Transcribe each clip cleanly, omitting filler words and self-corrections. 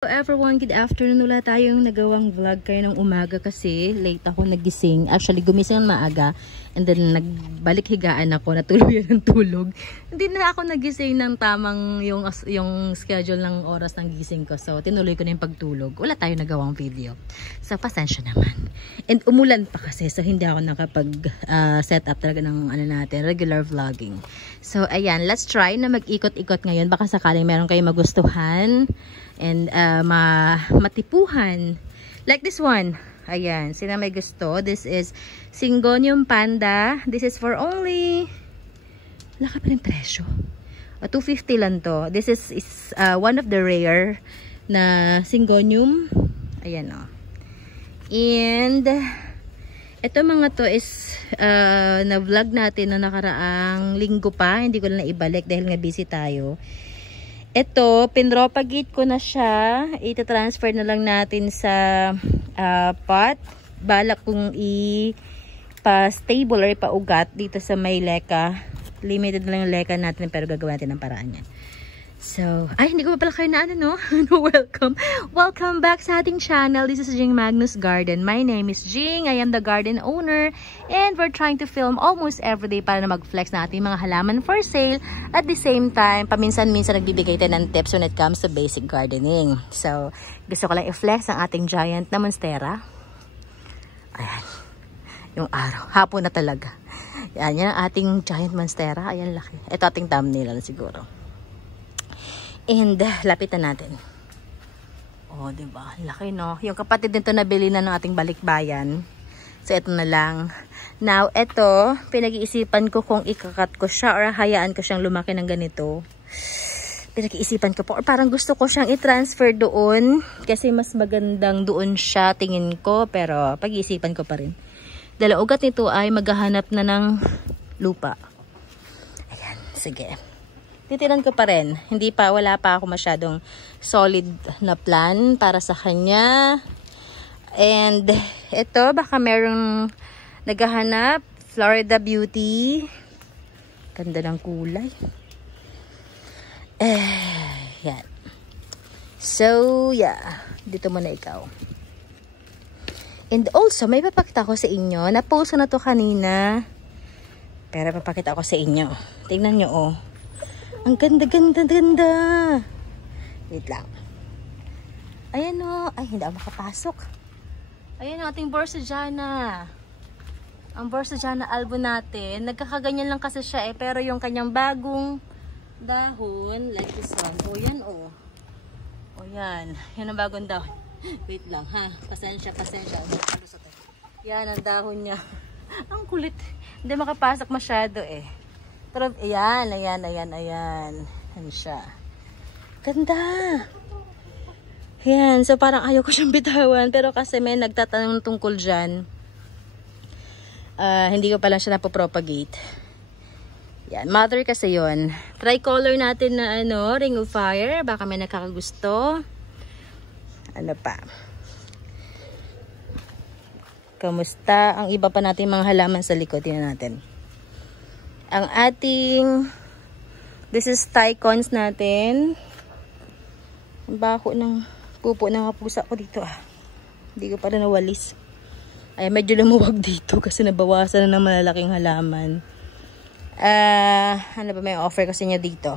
Hello everyone, good afternoon. Wala tayong nagawang vlog kayo ng umaga kasi late ako nagising. Actually, gumising ng maaga and then nagbalik higaan ako, natuluyan ng tulog. Hindi na ako nagising ng tamang yung schedule ng oras ng gising ko. So, tinuloy ko na yung pagtulog. Wala tayong nagawang video. So, pasensya naman. And umulan pa kasi, so hindi ako nakapag-set up talaga ng regular vlogging. So, ayan, let's try na mag-ikot-ikot ngayon. Baka sakaling meron kayong magustuhan and matipuhan. Like this one. Ayan, sino may gusto? This is Syngonium Panda. This is for only, wala ka pa rin presyo. 250 lang to. This is one of the rare na Syngonium. Ayan o. And ito mga to is na vlog natin na nakaraang linggo pa. Hindi ko na ibalik dahil nga busy tayo. Ito, pinropagate ko na siya. Ita-transfer na lang natin sa pot. Balak kong ipa-stable or ipa-ugat dito sa may leka. Limited na lang yung leka natin pero gagawin natin ang paraan niya. So, ay, hindi ko pa pala kayo na welcome. Welcome back sa ating channel. This is Jing Magnus Garden. My name is Jing. I am the garden owner. And we're trying to film almost everyday para na mag-flex na ating mga halaman for sale. At the same time, paminsan-minsan nagbibigay tayo ng tips when it comes to basic gardening. So, gusto ko lang i-flex ang ating giant na monstera. Ayan. Yung araw. Hapon na talaga. Yan ang ating giant monstera. Ayan, laki. Ito ating thumbnail lang siguro. And lapitan natin. Oh, 'di ba? Laki no. Yung kapatid nito nabili na ng ating balikbayan. So ito na lang. Now, ito pinag-iisipan ko kung ikakat ko siya or hayaan ko siyang lumaki ng ganito. Pinag-iisipan ko po or parang gusto ko siyang i-transfer doon kasi mas magandang doon siya tingin ko, pero pag-iisipan ko pa rin. Dahil ugat nito ay maghahanap na ng lupa. Ayan, sige. Titiran ko pa rin. Wala pa ako masyadong solid na plan para sa kanya. And ito, baka merong naghahanap. Florida Beauty. Ganda ng kulay. Yan. So, yeah. Dito muna ikaw. And also, may papakita ko sa inyo. Na-post ko na to kanina. Pero papakita ko sa inyo. Tingnan nyo, oh. Ang ganda. Wait lang. Ayan o. Ay, hindi ako makapasok. Ayan o, ating Borsojana. Ang Borsojana album natin. Nagkakaganyan lang kasi siya pero yung kanyang bagong dahon, like this one. O, yan o. O, yan. Yan ang bagong dahon. Wait lang ha. Pasensya. Yan ang dahon niya. Ang kulit. Hindi makapasok masyado eh. Pero, ayan. Yan siya. Ganda. Ayan. So, parang ayaw ko siyang bitawan. Pero kasi may nagtatanong tungkol dyan. Hindi ko pala siya napopropagate. Yan. Mother kasi yon. Tricolor natin na Ring of Fire. Baka may nakakagusto. Ano pa? Kamusta ang iba pa natin mga halaman sa likod? Tingnan natin. Ang ating, this is Tycons natin. Ang baho ng pupo ng kapusa ko dito ah. Hindi ko pa rin nawalis. Ay, medyo lumuwag dito kasi nabawasan na ng malalaking halaman. Ano ba may offer ko sa inyo dito?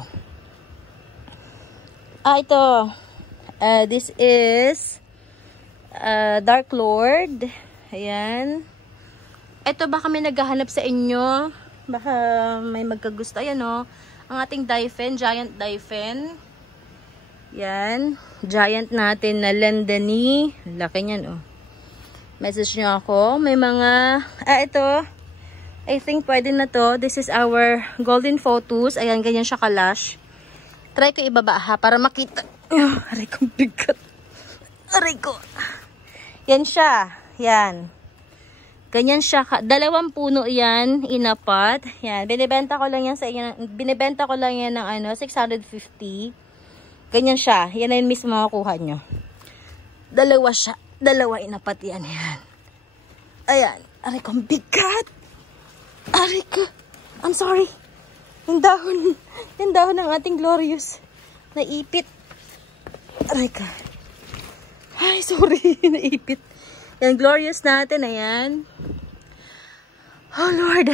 Ito. This is Dark Lord. Ayan. Ito baka may naghahanap sa inyo. Baka may magkagusto. Ayan o. Ang ating Daifen. Giant Daifen. Yan. Giant natin na Lendani. Laki niyan o. Message nyo ako. May mga... ito. I think pwede na to. This is our Golden Photos. Ayan, ganyan siya kalash. Try ko ibaba ha. Para makita. Aray kong bigat. Aray ko. Yan siya. Yan. Ganyan siya. 2 puno yan, inapat. Yan. Binibenta ko lang yan sa inyo. Binibenta ko lang yan ng 650. Ganyan siya. Yan na yun mismo makukuha nyo. 2 siya. 2 inapat yan. Yan. Ayan. Aray ko, bigat. Aray ko. I'm sorry. Yung dahon ng ating Glorious. Naipit. Aray ka. Ay, sorry. Naipit. Yan, glorious natin. Ayan. Oh, Lord.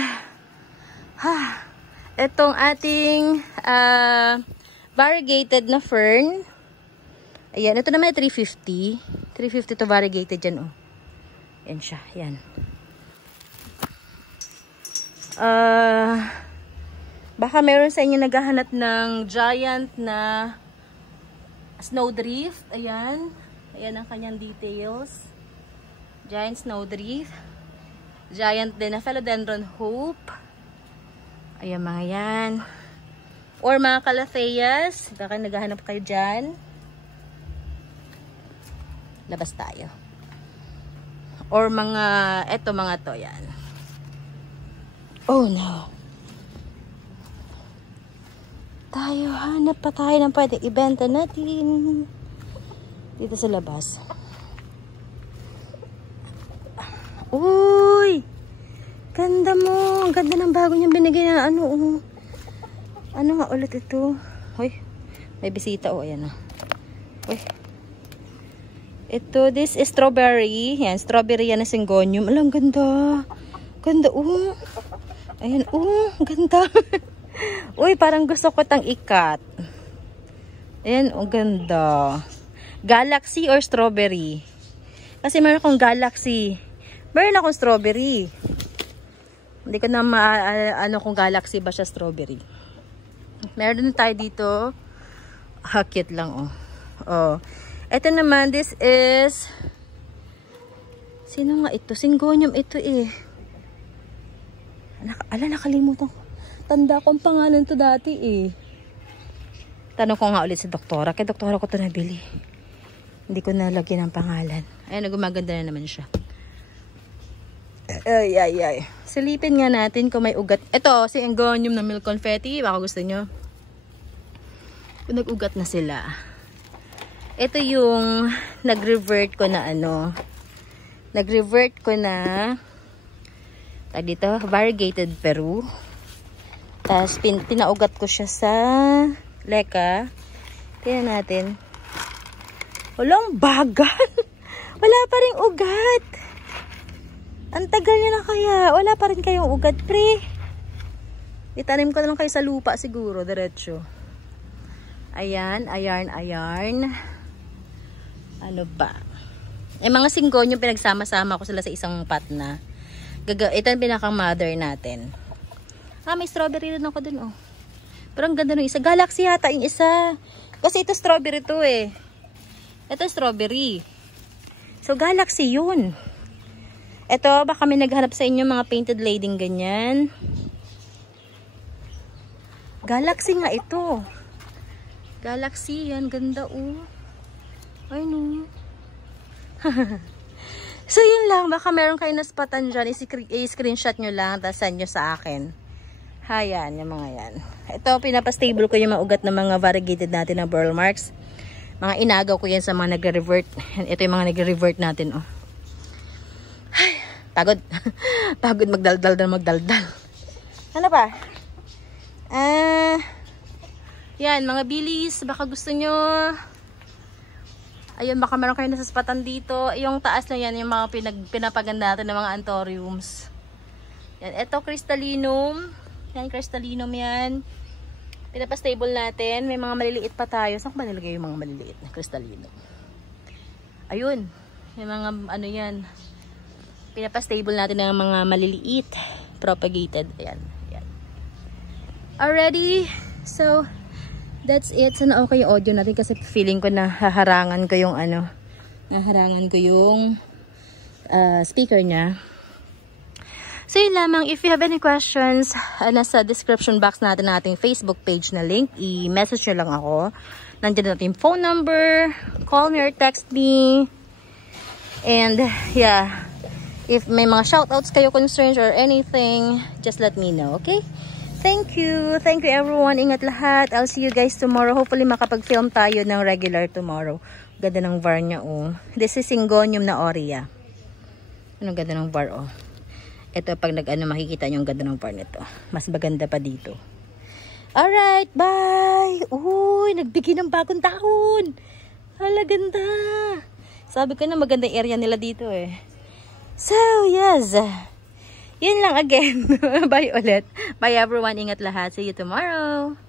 Itong ating variegated na fern. Ayan, ito naman 350. 350 to variegated dyan, oh. Ayan siya, ayan. Baka meron sa inyo naghahanap ng giant na snowdrift. Ayan. Ayan ang kanyang details. Giant snowdrift. Giant din na philodendron hope. Ayan mga yan. Or mga calatheas. Baka naghahanap kayo dyan. Labas tayo. Or mga, eto mga to, yan. Oh no. Tayo, hanap pa tayo ng pwede ibenta natin. Dito sa labas. Uy! Ganda mo. Ang ganda ng bago niyang binigay na ano. Ano nga ulit ito? Uy, may bisita. Oh, ayan na. Uy. Ito, this is strawberry. Yan, strawberry yan na syngonium. Alang ganda. Ganda, oh. Ayan, oh. Ganda. Uy, parang gusto ko tang ikat. Ayan, oh, ganda. Galaxy or strawberry? Kasi meron akong galaxy. Meron akong strawberry. Hindi ko na ano kung galaxy ba siya strawberry. Meron din tayo dito. Cute lang, oh. Oh. Ito naman, this is... Sino nga ito? Syngonium ito eh. Nakalimutan ko. Tanda ko ang pangalan to dati eh. Tanong ko nga ulit sa doktora. Kaya doktora ko to nabili. Hindi ko nalagyan ng pangalan. Ayan, gumaganda na naman siya. Ay. Silipin nga natin kung may ugat. Ito, syngonium na milk confetti. Baka gusto nyo. Kung nag-ugat na sila. Ito yung nag-revert ko na ano. Nag-revert ko na dito, variegated Peru. Tapos, pinaugat ko siya sa leka. Tingnan natin. Walang bagal. Wala pa rin ugat. Ang tagal niya na kaya. Wala pa rin kayong ugat, pre. Itanim ko na lang kayo sa lupa siguro, diretso. Ayan. Ano ba? Mga syngonium, pinagsama-sama ko sila sa isang pot na. Ito ang pinaka-mother natin. May strawberry rin ako dun, oh. Pero ang ganda nung isa. Galaxy yata yung isa. Kasi ito strawberry to eh. Ito strawberry. So, galaxy yun. Ito, baka may naghanap sa inyo mga painted lady ganyan. Galaxy nga ito. Galaxy yan. Ganda, oh. Ay, no. So, yun lang. Baka meron kayo naspatan dyan. I-screenshot nyo lang. Tapos send nyo sa akin. Ayan, yung mga yan. Ito, pinapastable ko yung mga ugat ng mga variegated natin na burl marks. Mga inagaw ko yan sa mga nagre-revert. Ito yung mga nagre-revert natin, oh. Ay, pagod. Pagod magdaldal. Ano pa? Yan, mga bilis. Baka gusto nyo. Ayun, baka meron kayo nasaspatan dito. Yung taas na yan, yung mga pinapaganda natin ng mga anthuriums. Yan, ito, crystallinum. Yan, crystallinum yan. Pinapastable natin. May mga maliliit pa tayo. Saan ko ba nilagay yung mga maliliit na crystallinum? Ayun. May mga ano yan. Pinapastable natin ng mga maliliit. Propagated. Ayan. Ayan. Already. So, that's it. Sana okay yung audio natin kasi feeling ko na haharangan ko yung ano. Naharangan ko yung speaker niya. So yun lamang, if you have any questions, nasa description box natin ating Facebook page na link, i-message nyo lang ako. Nandiyan natin yung phone number, call me or text me. And yeah, if may mga shoutouts kayo, concerns or anything, just let me know, okay? Thank you everyone, ingat lahat. I'll see you guys tomorrow. Hopefully makapag-film tayo ng regular tomorrow. Ganda ng var niya, oh. This is syngonium na aurea. Anong ganda ng var, oh. Ito, pag nag-ano, makikita nyo ang ganda ng var nito. Mas maganda pa dito. Alright, bye! Uy, nagbigay ng bagong taon! Hala, ganda! Sabi ko na magandang area nila dito eh. So, yes. Yun lang again. Bye ulit. Bye everyone. Ingat lahat. See you tomorrow.